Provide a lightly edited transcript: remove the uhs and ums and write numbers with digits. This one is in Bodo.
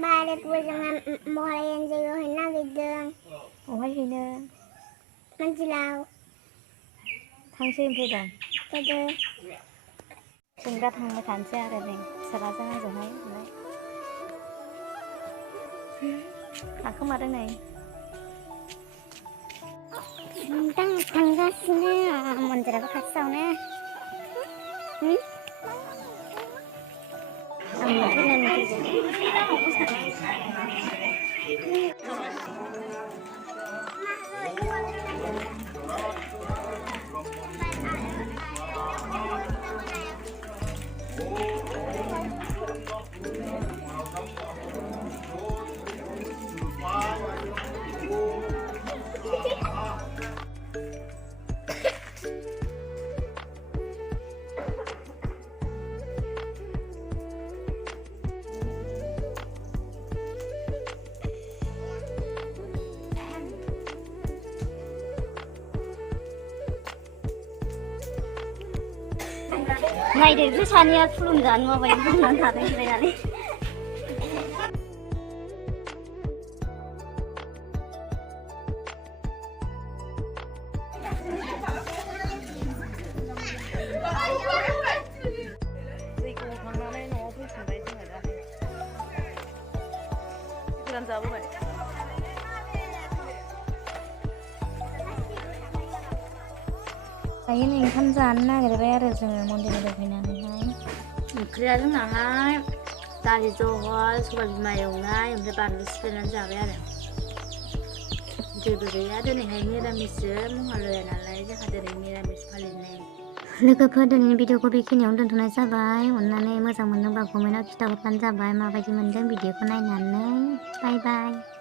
ba để tôi rằng mua hàng gì rồi nó bị đường. Ủa gì nữa? Mình chỉ lao. Thằng sim thế rồi. Cái đó. Chúng ta thằng mới thằng xe rồi này, sao ra ra rồi hay đấy. À không ở đây này. Thằng ra xin nè, mình chỉ là có khách sau nè. Ăn một cái nên ngày thì cứ san nha phun dần mà vậy không nói thật đấy này đi. Ini kan sana gara-gara jangan mau dilakukan ini. 그래야 나하 다리 좋아 수박 마요나 염세 바로 스페는 잡아야 돼. 저도야 되네 해미라 미스 뭐하러야 날라야 하더니 미라 미스 팔리네. लोगोफोर दिनैनि भिडिअखौ बेखिनियावनो दोनथ'नाय जाबाय अननानै मोजां मोनदोंबा कमेन्टआव खिथाहरबानो जाबाय माबायदि मोनदों भिडिअखौ नायनानै बाय बाय।